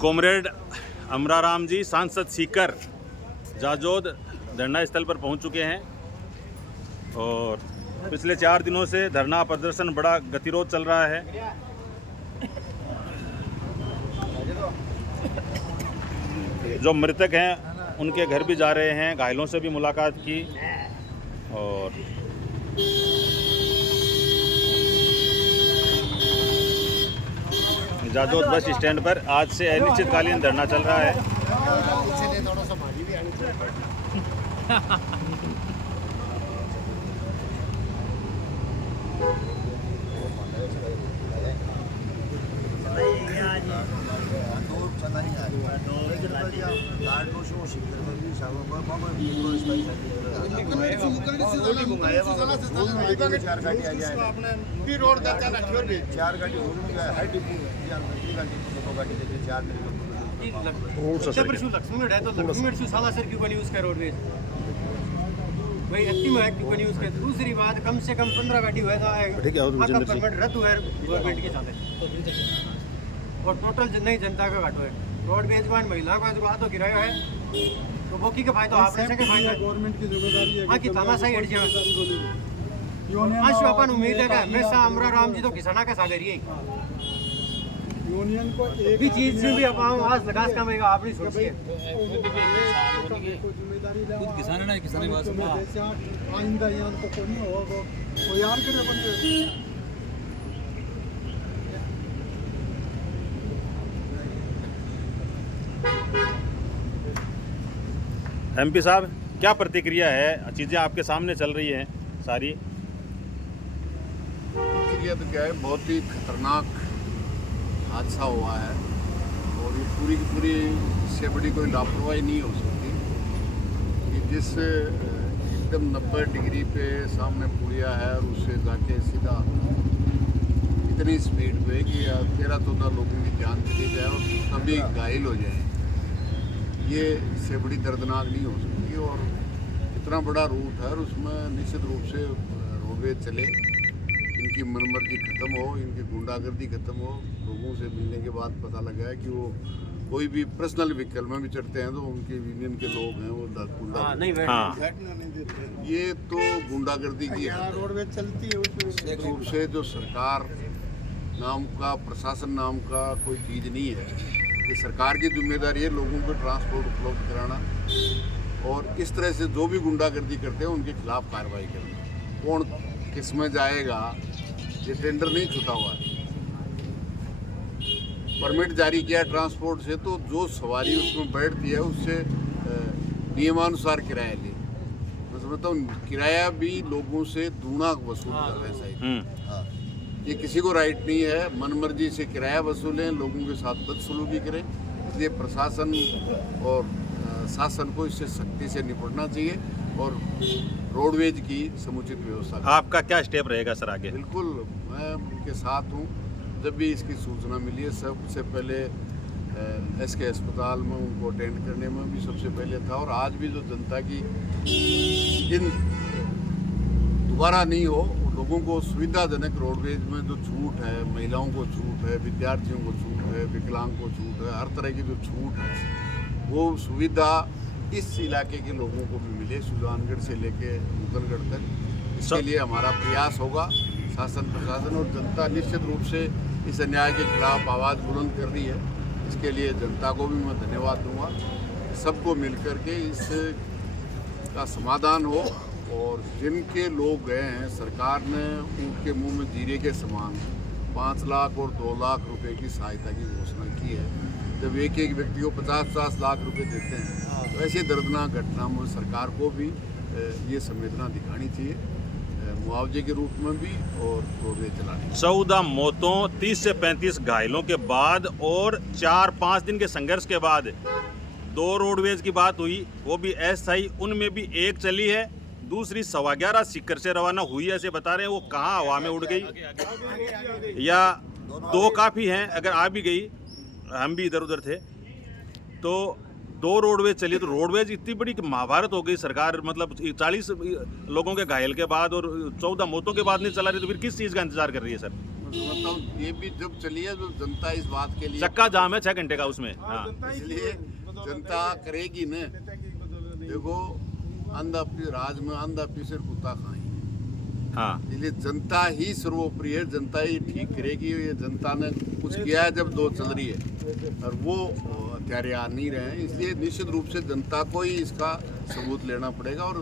Comrade Amraram जी सांसद सीकर जाजोद धरना स्थल पर पहुंच चुके हैं और पिछले 4 दिनों से धरना प्रदर्शन बड़ा गतिरोध चल रहा है। जो मृतक हैं उनके घर भी जा रहे हैं, घायलों से भी मुलाकात की और जाजोद बस स्टैंड पर आज से अनिश्चितकालीन धरना चल रहा है। दूसरी बात, कम से कम 15 गाड़ी हुआ था परमिट रद्द हुआ है गवर्नमेंट के साथ और टोटल नई जनता का घाटो है। रोड बेजवान महिला का जो आधो किराया है तो वो की का फायदा आपने से के फायदा गवर्नमेंट की जिम्मेदारी है कि तानाशाही हट जाए। आज अपन उम्मीद है कि हमेशा अमराराम जी तो किसाना का सागर ही है। यूनियन को एक भी चीज से भी अपन आज लगा कमेगा आपनी सोचिए खुद किसान है ना, किसान बात आइंदा यान को कोई नहीं होगा तो यार करे अपन एमपी साहब, क्या प्रतिक्रिया है? चीज़ें आपके सामने चल रही हैं सारी। प्रतिक्रिया तो क्या है, बहुत ही खतरनाक हादसा हुआ है और ये पूरी की पूरी इससे बड़ी कोई लापरवाही नहीं हो सकती कि जिस एकदम 90 डिग्री पे सामने पुलिया है और उससे जाके सीधा इतनी स्पीड पे कि 13-14 लोगों की जान चली जाए और सभी घायल हो जाए, ये इससे बड़ी दर्दनाक नहीं हो सकती। और इतना बड़ा रूट है और उसमें निश्चित रूप से रोडवेज चले, इनकी मनमर्जी खत्म हो, इनकी गुंडागर्दी खत्म हो। लोगों से मिलने के बाद पता लगा है कि वो कोई भी पर्सनल व्हीकल में भी चढ़ते हैं तो उनके यूनियन के लोग हैं वो गुंडा नहीं देते। ये तो गुंडागर्दी की है। रोडवेज चलती है निश्चित रूप से जो सरकार नाम का, प्रशासन नाम का कोई चीज़ नहीं है। ये सरकार की जिम्मेदारी है लोगों को ट्रांसपोर्ट उपलब्ध कराना और इस तरह से जो भी गुंडागर्दी करते हैं उनके खिलाफ कार्रवाई करना। कौन किस में जाएगा, ये टेंडर नहीं छूटा हुआ है। परमिट जारी किया ट्रांसपोर्ट से तो जो सवारी उसमें बैठती है उससे नियमानुसार किराया ले। मैं समझता हूँ किराया भी लोगों से दूना वसूल कर रहे हैं साइड। ये किसी को राइट नहीं है मनमर्जी से किराया वसूलें, लोगों के साथ बदसलूकी करें। इसलिए प्रशासन और शासन को इससे सख्ती से निपटना चाहिए और रोडवेज की समुचित व्यवस्था। आपका क्या स्टेप रहेगा सर आगे? बिल्कुल, मैं उनके साथ हूँ। जब भी इसकी सूचना मिली है सबसे पहले एसके अस्पताल में उनको अटेंड करने में भी सबसे पहले था और आज भी जो जनता की इन दोबारा नहीं हो, लोगों को सुविधाजनक रोडवेज में जो छूट है, महिलाओं को छूट है, विद्यार्थियों को छूट है, विकलांग को छूट है, हर तरह की जो छूट है वो सुविधा इस इलाके के लोगों को भी मिले, सुजानगढ़ से लेके मुगलगढ़ तक। इसके लिए हमारा प्रयास होगा। शासन, प्रशासन और जनता निश्चित रूप से इस अन्याय के खिलाफ आवाज़ बुलंद कर रही है। इसके लिए जनता को भी मैं धन्यवाद दूंगा। सबको मिलकर के इसका समाधान हो और जिनके लोग गए हैं सरकार ने उनके मुंह में जीरे के समान 5 लाख और 2 लाख रुपए की सहायता की घोषणा की है। जब एक एक व्यक्ति को 50-50 लाख रुपए देते हैं तो ऐसे दर्दनाक घटना में सरकार को भी ये संवेदना दिखानी चाहिए, मुआवजे के रूप में भी और रोडवेज चलाने। 14 मौतों, 30 से 35 घायलों के बाद और 4-5 दिन के संघर्ष के बाद 2 रोडवेज की बात हुई, वो भी अस्थायी। उनमें भी एक चली है, दूसरी 11:15 सीकर से रवाना हुई ऐसे बता रहे हैं। वो कहाँ हवा में उड़ गई या 2 काफ़ी हैं, अगर आ भी गई, हम भी इधर उधर थे तो 2 रोडवेज चली। तो रोडवेज इतनी बड़ी महाभारत हो गई, सरकार मतलब 40 लोगों के घायल के बाद और 14 मौतों के बाद नहीं चला रही, तो फिर किस चीज़ का इंतजार कर रही है सर? समझता हूँ ये भी जब चली है तो जनता इस बात के लिए चक्का जाम है 6 घंटे का उसमें। हाँ इसलिए जनता करेगी न। देखो अंधा राज में अंधा पीसर कुत्ता खाएं, हाँ इसलिए जनता ही सर्वोपरि है, जनता ही ठीक करेगी। ये जनता ने कुछ किया है जब दो चल रही है और वो हत्यारे आ नहीं रहे हैं, इसलिए निश्चित रूप से जनता को ही इसका सबूत लेना पड़ेगा और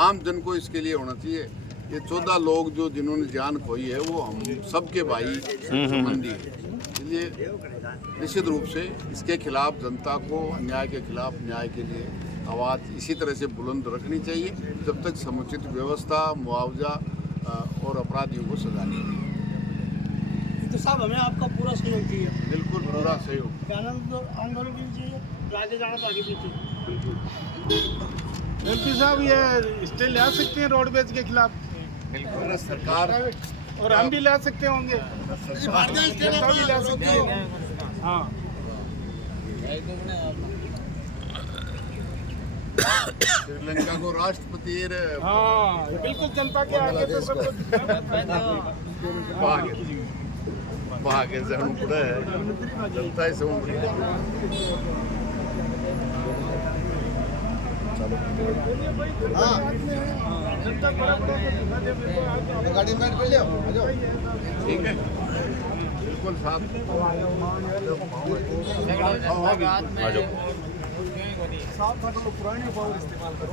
आम जन को इसके लिए होना चाहिए। ये 14 लोग जो जिन्होंने जान खोई है वो हम सबके भाई संबंधी है, इसलिए निश्चित रूप से इसके खिलाफ जनता को अन्याय के खिलाफ न्याय के लिए आवाज़ इसी तरह से बुलंद रखनी चाहिए जब तक समुचित व्यवस्था, मुआवजा और अपराधियों को सजा नहीं मिलेगी। तो साहब हमें आपका पूरा सहयोग चाहिए, बिल्कुल पूरा सहयोग। आंदोलन के लिए चाहिए, आगे जाना तो आगे पीछे। एमपी साहब ये स्टे ले सकते हैं रोडवेज के खिलाफ बिल्कुल सरकार और हम भी ला सकते होंगे, जनता भी ला सकते होंगे। हाँ श्रीलंका को राष्ट्रपति हाँ बिल्कुल जनता के आगे तो सब भाग्य से हम पड़ा है जनता ही सब गाड़ी में बैठ लियो। ठीक है बिल्कुल साहब। आ जाओ। साफ पुराने पावर इस्तेमाल करो।